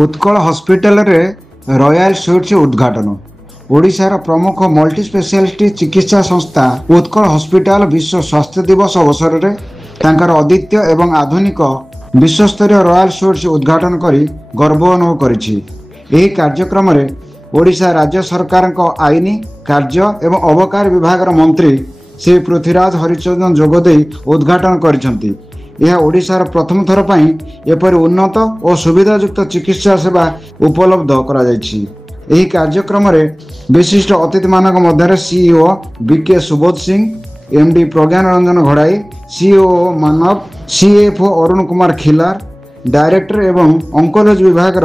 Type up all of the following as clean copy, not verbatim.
Utkal hospital रे royal suits उद्घाटन। ओडिशार प्रमुख मल्टी स्पेशलिटी चिकित्सा संस्था उत्कल हॉस्पिटल विश्व स्वास्थ्य दिवस अवसर में तांकर अद्वितीय एवं आधुनिक विश्वस्तरीय रॉयल सुइट्स उद्घाटन करी गर्व अनुभव करिछि। एही कार्यक्रम रे ओडिशा राज्य सरकार आईन कार्य एवं अबकारी विभाग मंत्री श्री पृथ्वीराज हरिचंदन जोगदे उद्घाटन करिसेंति। यह ओडिशार प्रथम थर पर एपरि उन्नत और सुविधायुक्त चिकित्सा सेवा उपलब्ध करा जायछि। एही कार्यक्रम रे विशिष्ट अतिथि मानक मध्य CEO BK Subodh Singh, MD Pragyan Ranjan Ghadai, CEO Manav, CFO Arun Kumar Khilar, director एवं ऑन्कोलॉजी विभाग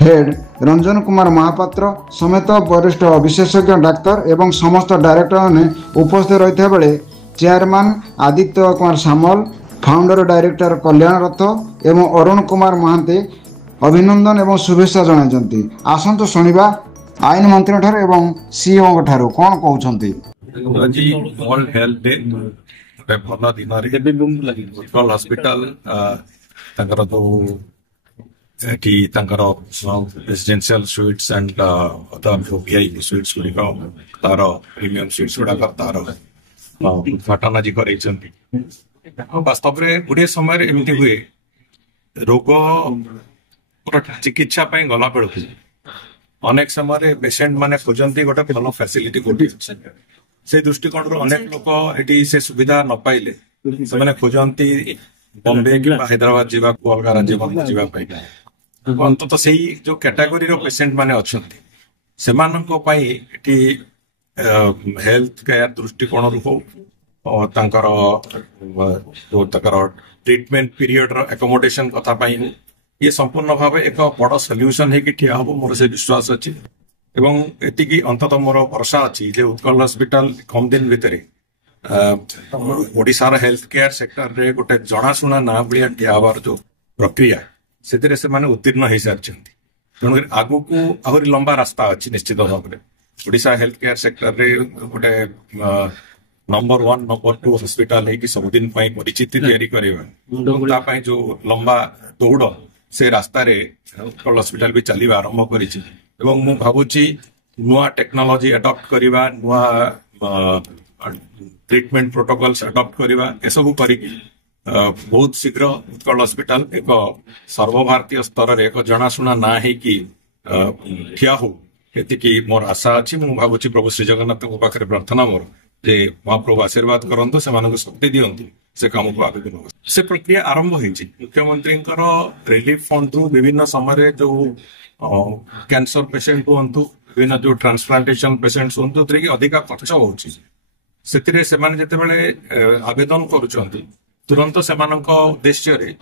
हेड रंजन कुमार महापात्र समेत वरिष्ठ विशेषज्ञ डाक्तर एवं समस्त डायरेक्टर ने उपस्थित रही बेले चेयरमैन आदित्य कुमार सामल, फाउंडर डायरेक्टर कल्याण रथ एवं अरुण कुमार महांती अभिनंदन एवं शुभेच्छा जणाइछन्ति। आसंतु शुणिबा आईन मंत्री ठार एवं सीईओ ठार कोन कहउछन्ति। আজি वर्ल्ड हेल्थ डे गोटे भल दिन उत्कल हॉस्पिटल तांकर तो एटी तांकर residential suites and other VIP suites गुड़िक तार प्रीमियम स्वीट्स गुड़ाक तार उद्घाटन आज करैछन्ति। वास्तव में गुड़े समय एमती हुए रोग चिकित्सा गला बेलू अनेक समय पेसेंट माने खोजती गोटे भल फैसिलिटी कोठी से दृष्टिकोण अनेक लोक एटी से सुविधा न पाइले से खोजती बॉम्बे कि हैदराबाद जावा अलग राज्य जावाई अंततः से जो कैटेगोरी रो पेसेंट माने अछंती सेमाननको पई एटी हेल्थ केयर दृष्टिकोण हो और तांकर जो तांकर ट्रीटमेंट पीरियड रो एकोमोडेशन कथा पाई ये संपूर्ण भाव एक बड़ सॉल्यूशन है कि ठिया हो मोर से विश्वास अछि एवं एतिकी अंततः मोर भरोसा अछि जे उत्कल हॉस्पिटल कम दिन भितर ओडिशार हेल्थ केयर सेक्टर रे गोटे जनाशुना ना भलिया ठिया हबार जो प्रक्रिया सेतिरे से माने उत्तीर्ण हो सारिछन्ति। तेणु आगु को आहुरी लंबा रास्ता अछि निश्चित भाव में ओडिशा हेल्थ केयर सेक्टर रे गोटे नंबर 1 नंबर 2 हॉस्पिटल है कि सबुदिन परिचिति तैयारी करवा जो लंबा दौड़ से रास्ता रे उत्कल हॉस्पिटल भी चलवा आरंभ करिछि एवं मु भाबुछि नुआ टेक्नोलॉजी अडॉप्ट करवा नुआ ट्रीटमेंट प्रोटोकॉल्स अडॉप्ट करवा एसबू करी बहुत शीघ्र उत्कल हॉस्पिटल एक सर्वभारतीय स्तर रे एक जनाशुना ना है कि ठिया हो एतिकी मोर आशा अछि। मु भाबुछि प्रभु श्री जगन्नाथ को पाखरे प्रार्थना मोर जे महाप्रभु आशीर्वाद करंतु से शक्ति दियंतु से काम को आगे बढ़ाओ। से प्रक्रिया आरंभ होइछि मुख्यमंत्री रिलीफ फंड रु विभिन्न समय जो कैंसर पेशेंट हुंतु विभिन्न जो ट्रांसप्लांटेशन पेशेंट्स हुंतु कि अधिक खर्च होउछि सेतिरे सेमाने जेतेबेले आवेदन करूछंती तुरंत सेमानंको उद्देश्य रे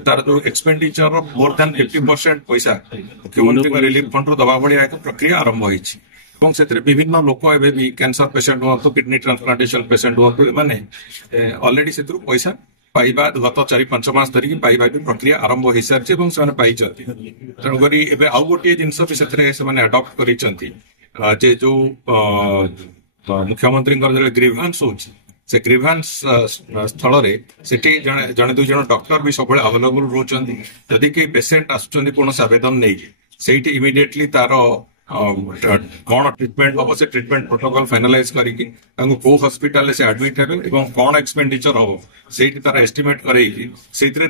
तार जो एक्सपेंडिचर मोर देन 50% पैसा मुख्यमंत्री रिलीफ फंड रु दबा भलिया एक प्रक्रिया आरंभ होइछि এবং সেতরে বিভিন্ন লোক এবে বি ক্যান্সার পেশেন্ট হতো কিডনি ট্রান্সপ্লান্টেশন পেশেন্ট হতো মানে অলরেডি সেতরু পয়সা পাইবা গত 4-5 মাস ধরিকি পাইবা ବି ପ୍ରକ୍ରିୟା ଆରମ୍ଭ ହୋଇସାରିଛି ଏବଂ ସେମାନେ ପାଇଛନ୍ତି। ତେଣୁକରି ଏବେ ଆଉ ଗୋଟିଏ ଜିନିଷ ବି ସେଥିରେ ସେମାନେ ଆଡପ୍ଟ କରିଛନ୍ତି ଯେ ଯୋଉ ମୁଖ୍ୟମନ୍ତ୍ରୀଙ୍କର ଯୋଉ ଗ୍ରିଭାନ୍ସ ହଉଛି ସେ ଗ୍ରିଭାନ୍ସ ସ୍ଥଳରେ ସେଠି ଜଣେ ଦୁଇ ଜଣ ଡକ୍ଟର ବି ସବୁବେଳେ ଆଭେଲେବୁଲ ରହୁଛନ୍ତି। ଯଦି କେହି ପେସେଣ୍ଟ ଆସୁଛନ୍ତି କୌଣସି ଆବେଦନ ନେଇକି ସେଇଠି ଇମିଡିଏଟଲି ତାର कौन ट्रीटमेंट हम से ट्रीटमेंट प्रोटोकॉल फाइनलाइज करके को हॉस्पिटल से एडमिट हे कौन एक्सपेंडिचर हम से तार एस्टिमेट कर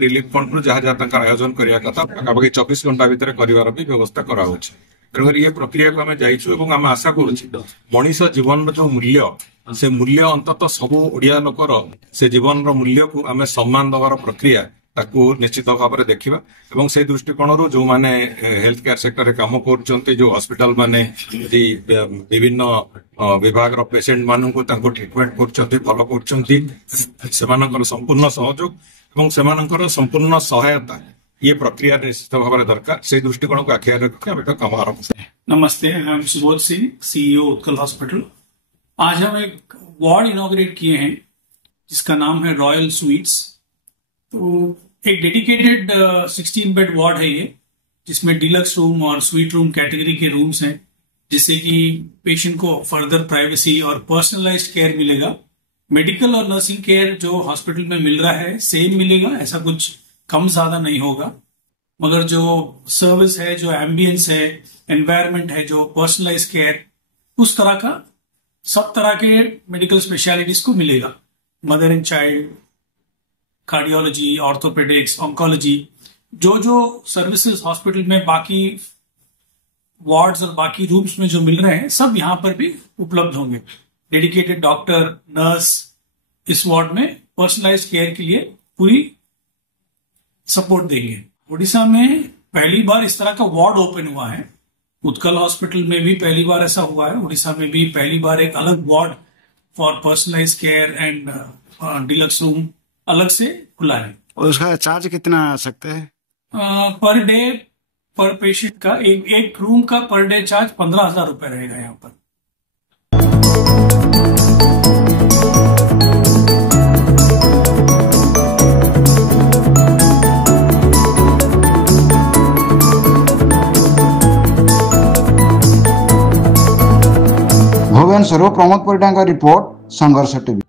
रिलीफ फंड रु जहाँ जहाँ आयोजन करने कथा पाखापाखि 24 घंटा भितर कर व्यवस्था कराऊ। तेणुकर ये प्रक्रिया को आम जाइछुं आम आशा करुँ मनीष जीवन जो मूल्य से मूल्य अंततः सबू ओडिया लोकर से जीवन मूल्य को आम सम्मान दबार प्रक्रिया ताकू निश्चित भाव में देखा एवं से दृष्टिकोण जो माने हेल्थ केयर सेक्टर काम कर जो हॉस्पिटल माने विभिन्न विभाग पेशेंट मान को ट्रीटमेंट कर भल कर संपूर्ण सहयोग एवं से संपूर्ण सहायता ये प्रक्रिया निश्चित भाव में दरकार से दृष्टिकोण को आखिर रखकर हम काम आरंभ। नमस्ते, हम सुबोध सिंह, सीईओ उत्कल हॉस्पिटल। आज हम एक वार्ड इनॉग्रेट किए हैं जिसका नाम है रॉयल स्वीट्स। तो एक डेडिकेटेड 16 बेड वार्ड है ये, जिसमें डिलक्स रूम और स्वीट रूम कैटेगरी के रूम्स हैं, जिससे कि पेशेंट को फर्दर प्राइवेसी और पर्सनलाइज्ड केयर मिलेगा। मेडिकल और नर्सिंग केयर जो हॉस्पिटल में मिल रहा है सेम मिलेगा, ऐसा कुछ कम ज्यादा नहीं होगा। मगर जो सर्विस है, जो एम्बियंस है, एनवायरनमेंट है, जो पर्सनलाइज केयर, उस तरह का सब तरह के मेडिकल स्पेशलिटीज को मिलेगा। Mother and child, cardiology, orthopaedics, oncology, जो सर्विसेज हॉस्पिटल में बाकी वार्ड्स और बाकी रूम्स में जो मिल रहे हैं, सब यहाँ पर भी उपलब्ध होंगे। डेडिकेटेड डॉक्टर, नर्स इस वार्ड में पर्सनलाइज केयर के लिए पूरी सपोर्ट देंगे। उड़ीसा में पहली बार इस तरह का वार्ड ओपन हुआ है। उत्कल हॉस्पिटल में भी पहली बार ऐसा हुआ है। उड़ीसा में भी पहली बार एक अलग ward for personalise care and deluxe room अलग से खुला है। और उसका चार्ज कितना आ सकता है? पर डे पर पेशेंट का एक रूम का पर डे चार्ज 15,000 रुपए रहेगा यहाँ पर। भुवनेश्वर प्रमोद परिडा रिपोर्ट संघर्ष टीवी।